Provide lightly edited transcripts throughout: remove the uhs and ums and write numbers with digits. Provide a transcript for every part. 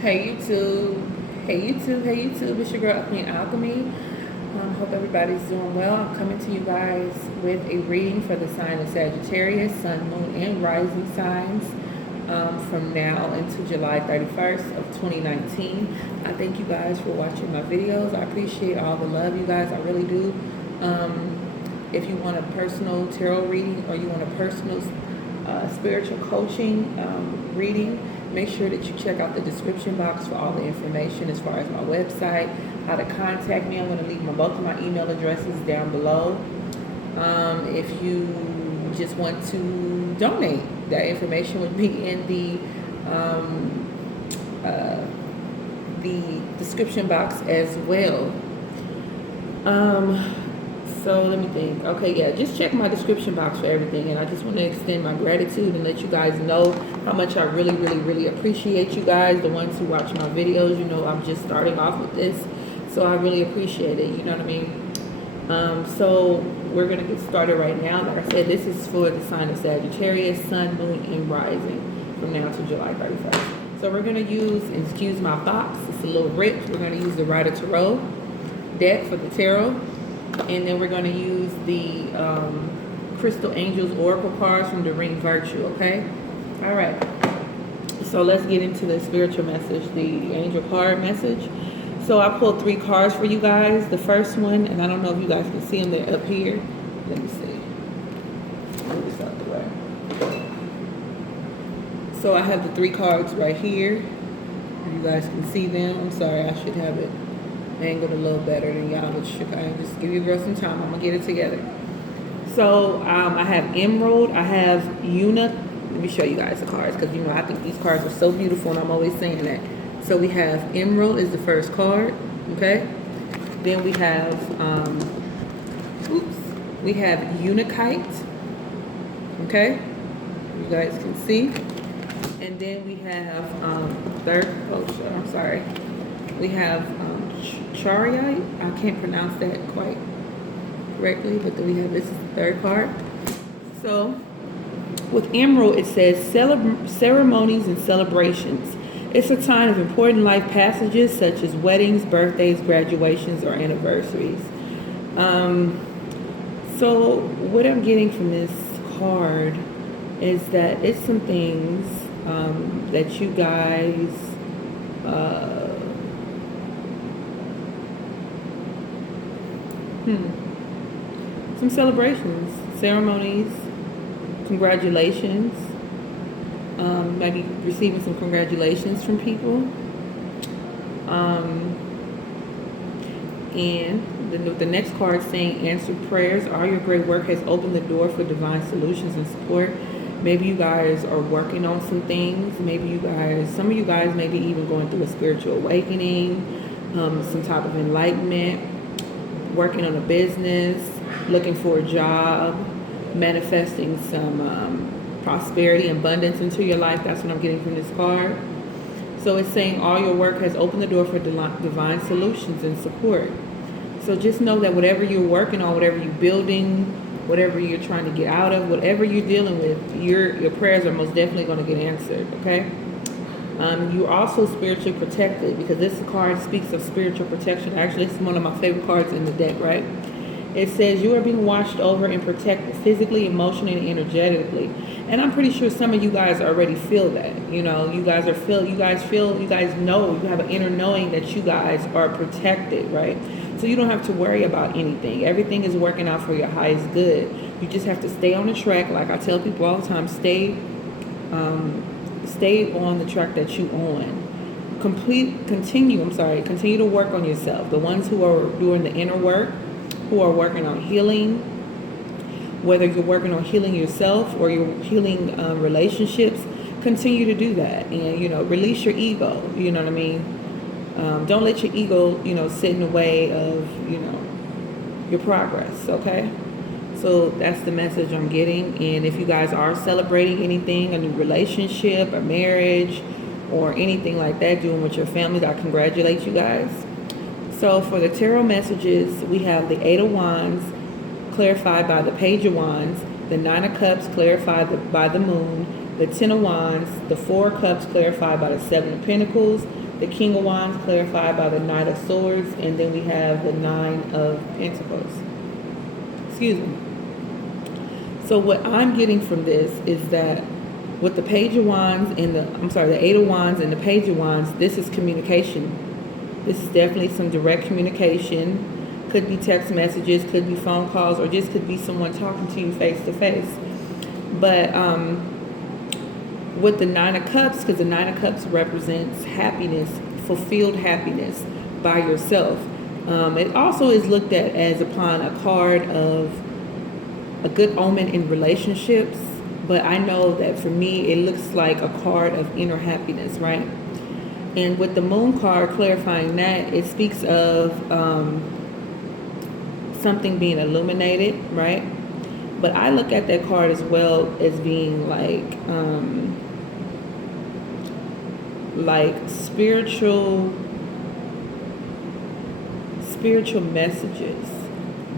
Hey YouTube, hey YouTube, it's your girl Queen Alchemy. Hope everybody's doing well. I'm coming to you guys with a reading for the sign of Sagittarius, Sun, Moon, and Rising signs from now until July 31st of 2019. I thank you guys for watching my videos. I appreciate all the love, you guys, I really do. If you want a personal tarot reading or you want a personal spiritual coaching reading, make sure that you check out the description box for all the information as far as my website, how to contact me. I'm going to leave both of my email addresses down below. If you just want to donate, that information would be in the description box as well. So let me think. Okay, yeah, just check my description box for everything. And I just want to extend my gratitude and let you guys know how much I really appreciate you guys, the ones who watch my videos. You know, I'm just starting off with this, so I really appreciate it. You know what I mean? So we're going to get started right now. Like I said, this is for the sign of Sagittarius, Sun, Moon, and Rising from now to July 31st. So we're going to use, excuse my box, it's a little rich. We're going to use the Rider Tarot deck for the tarot. And then we're going to use the Crystal Angels Oracle cards from the Ring Virtue, okay? All right. So let's get into the spiritual message, the angel card message. So I pulled 3 cards for you guys. The first one, and I don't know if you guys can see them, they're up here. Let me see. Move this out the way. So I have the 3 cards right here. You guys can see them. I'm sorry, I should have it angled a little better than y'all, but I just give you girls some time. I'm gonna get it together. So I have Emerald, I have Una. Let me show you guys the cards, because you know I think these cards are so beautiful and I'm always saying that. So we have Emerald is the first card, okay? Then we have we have Unikite, okay? You guys can see. And then we have we have Chariot. I can't pronounce that quite correctly, but then we have, this is the third card. So with Emerald, it says ceremonies and celebrations. It's a time of important life passages such as weddings, birthdays, graduations, or anniversaries. So what I'm getting from this card is that it's some things that you guys some celebrations, ceremonies, congratulations, maybe receiving some congratulations from people, and the next card saying answered prayers. All your great work has opened the door for divine solutions and support. Maybe you guys are working on some things. Maybe you guys, some of you guys may be even going through a spiritual awakening, some type of enlightenment, working on a business, looking for a job, manifesting some prosperity and abundance into your life. That's what I'm getting from this card. So it's saying all your work has opened the door for divine solutions and support. So just know that whatever you're working on, whatever you're building, whatever you're trying to get out of, whatever you're dealing with, your prayers are most definitely going to get answered, okay? You're also spiritually protected, because this card speaks of spiritual protection. Actually, it's one of my favorite cards in the deck, right? It says you are being watched over and protected physically, emotionally, and energetically. And I'm pretty sure some of you guys already feel that. You know, you guys know, you have an inner knowing that you guys are protected, right? So you don't have to worry about anything. Everything is working out for your highest good. You just have to stay on the track. Like I tell people all the time, stay on the track that you on. Continue to work on yourself. The ones who are doing the inner work, who are working on healing, whether you're working on healing yourself or you're healing relationships, continue to do that. And, you know, release your ego, you know what I mean? Don't let your ego, you know, sit in the way of, you know, your progress, okay? So that's the message I'm getting. And if you guys are celebrating anything, a new relationship, a marriage, or anything like that, doing with your family, I congratulate you guys. So for the tarot messages, we have the 8 of Wands clarified by the Page of Wands, the 9 of Cups clarified by the Moon, the 10 of Wands, the 4 of Cups clarified by the 7 of Pentacles, The King of Wands clarified by the Knight of Swords, and then we have the Nine of Pentacles. Excuse me. So what I'm getting from this is that with the Page of Wands and the Eight of Wands and the Page of Wands, this is communication. This is definitely some direct communication. Could be text messages, could be phone calls, or just could be someone talking to you face to face. But with the Nine of Cups, because the Nine of Cups represents happiness, fulfilled happiness by yourself. It also is looked at as upon a card of a good omen in relationships, but I know that for me, it looks like a card of inner happiness, right? And with the Moon card clarifying that, it speaks of something being illuminated, right? But I look at that card as well as being like spiritual messages.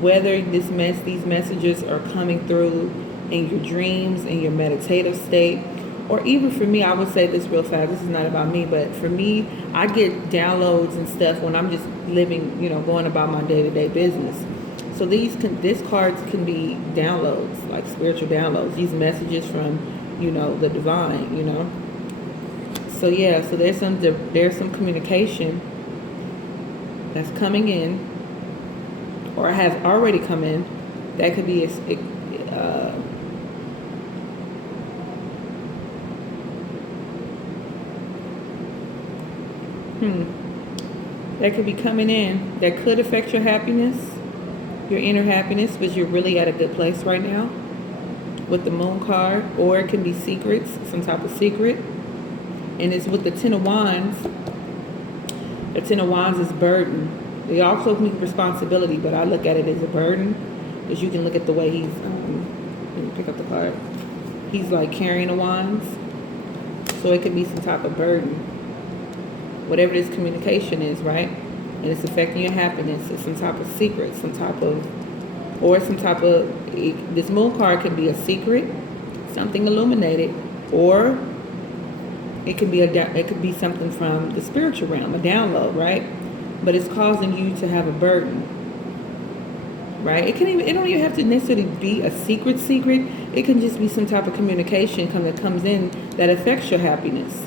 Whether these messages are coming through in your dreams, in your meditative state, or even for me, I would say this real fast, this is not about me, but for me, I get downloads and stuff when I'm just living, going about my day-to-day business. So these cards can be downloads, like spiritual downloads, these messages from, the divine, So yeah, so there's some communication that's coming in, or has already come in, that could be that could be coming in, that could affect your happiness, your inner happiness, because you're really at a good place right now with the Moon card. Or it can be secrets, some type of secret. And it's with the Ten of Wands. The Ten of Wands is burden. They also mean responsibility, but I look at it as a burden, because you can look at the way he's, let me pick up the card. He's like carrying the wands. So it could be some type of burden. Whatever this communication is, right? And it's affecting your happiness. It's some type of secret, this Moon card could be a secret, something illuminated, or it could be something from the spiritual realm, a download, right? But it's causing you to have a burden, right? It don't even have to necessarily be a secret. It can just be some type of communication that comes in that affects your happiness,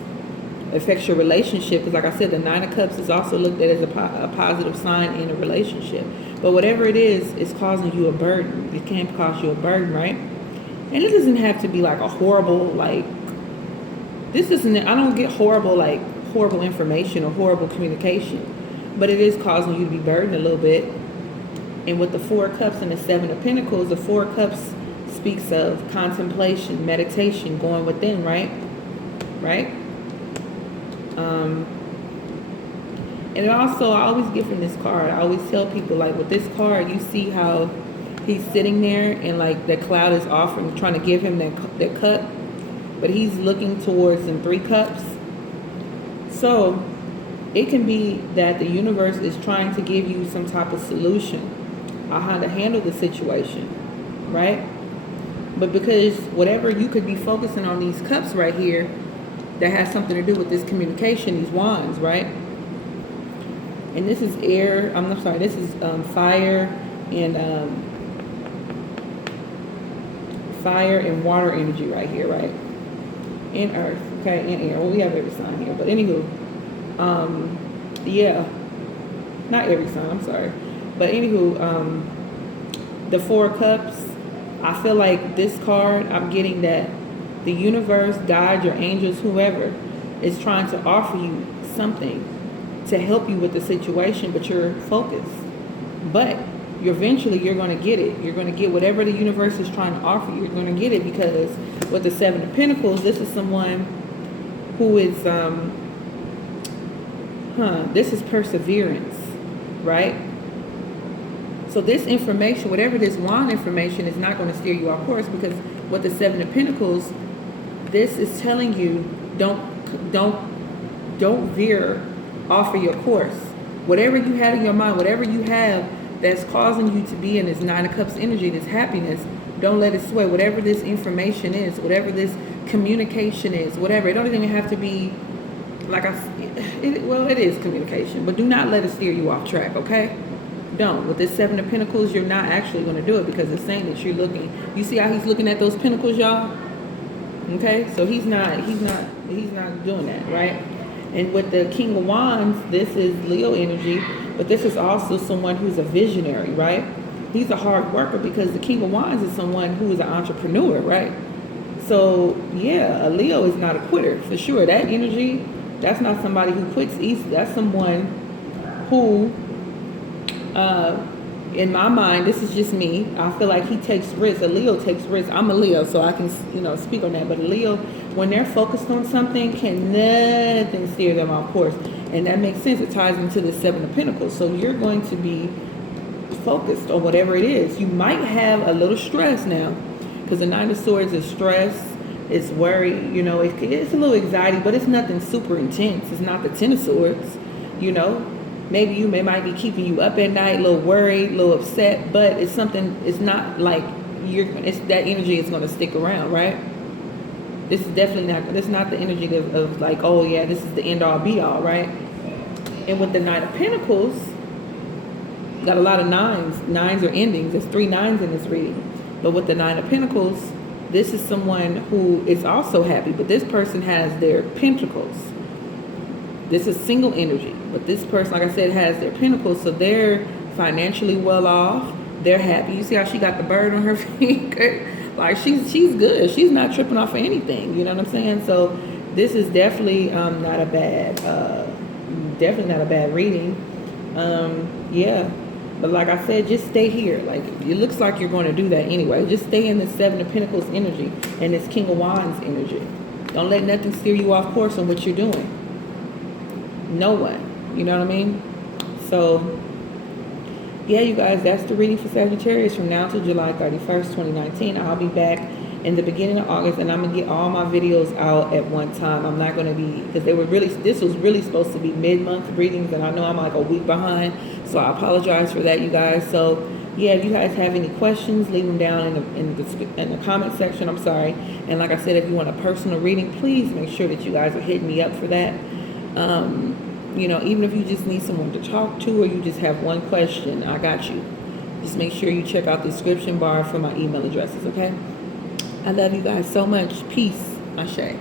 affects your relationship. Because like I said, the Nine of Cups is also looked at as a positive sign in a relationship. But whatever it is, it's causing you a burden. It can cause you a burden, right? And it doesn't have to be like a horrible, I don't get horrible information or horrible communication. But it is causing you to be burdened a little bit. And with the Four of Cups and the Seven of Pentacles, the Four of Cups speaks of contemplation, meditation, going within, right? And also, I always get from this card, I always tell people, with this card, you see how he's sitting there and the cloud is offering, trying to give him that cup, but he's looking towards them 3 cups. So it can be that the universe is trying to give you some type of solution on how to handle the situation, right? But because whatever, you could be focusing on these cups right here that has something to do with this communication, these wands, right? And this is air, this is fire and water energy right here, right? And earth, okay, and air. Well, we have every sign here, but anywho, yeah, not every sign, I'm sorry. But anywho, the Four of Cups, I feel like this card, I'm getting that the universe, God, your angels, whoever, is trying to offer you something to help you with the situation, but you're focused. But eventually you're going to get it. You're going to get whatever the universe is trying to offer you. You're going to get it, because with the Seven of Pentacles, this is someone who is, this is perseverance, right? So this information, whatever this wand information, is not going to steer you off course, because with the Seven of Pentacles, this is telling you don't veer off of your course. Whatever you have in your mind, whatever you have that's causing you to be in this Nine of Cups energy, this happiness, don't let it sway. Whatever this information is, whatever this communication is, whatever, it don't even have to be like well, it is communication, but do not let it steer you off track, okay? Don't. With this Seven of Pentacles, you're not actually going to do it because it's saying that you're looking. You see how he's looking at those pentacles, y'all? Okay, so he's not doing that, right? And with the King of Wands, this is Leo energy, but this is also someone who's a visionary, right? He's a hard worker because the King of Wands is someone who is an entrepreneur, right? So yeah, a Leo is not a quitter for sure. That energy, that's not somebody who quits easily. That's someone who, in my mind, this is just me, I feel like he takes risks. A Leo takes risks. I'm a Leo, so I can, speak on that. But a Leo, when they're focused on something, can nothing steer them off course. And that makes sense. It ties into the Seven of Pentacles. So you're going to be focused on whatever it is. You might have a little stress now, because the Nine of Swords is stress, it's worry, it's a little anxiety, but it's nothing super intense. It's not the Ten of Swords, Maybe might be keeping you up at night, a little worried, a little upset, but it's something, it's not like that energy is going to stick around, right? This is definitely not, this is not the energy of like, oh yeah, this is the end all be all, right? And with the Nine of Pentacles, got a lot of nines. Nines are endings. There's 3 nines in this reading. But with the Nine of Pentacles, this is someone who is also happy, but this person has their pentacles. This is single energy, but this person, like I said, has their pentacles, so they're financially well off. They're happy. You see how she got the bird on her finger? Like she's good. She's not tripping off for anything. You know what I'm saying? So this is definitely not a bad reading. Yeah, but like I said, just stay here. Like it looks like you're going to do that anyway. Just stay in the Seven of Pentacles energy and this King of Wands energy. Don't let nothing steer you off course on what you're doing. No one, you know what I mean? So yeah, you guys, that's the reading for Sagittarius from now to July 31st, 2019. I'll be back in the beginning of August, and I'm gonna get all my videos out at one time. I'm not gonna be, because this was really supposed to be mid-month readings, and I know I'm like a week behind, so I apologize for that, you guys. So yeah, if you guys have any questions, leave them down in the comment section. I'm sorry. And like I said, if you want a personal reading, please make sure that you guys are hitting me up for that. Even if you just need someone to talk to, or you just have one question, I got you. Just make sure you check out the description bar for my email addresses, okay? I love you guys so much. Peace. Ashe.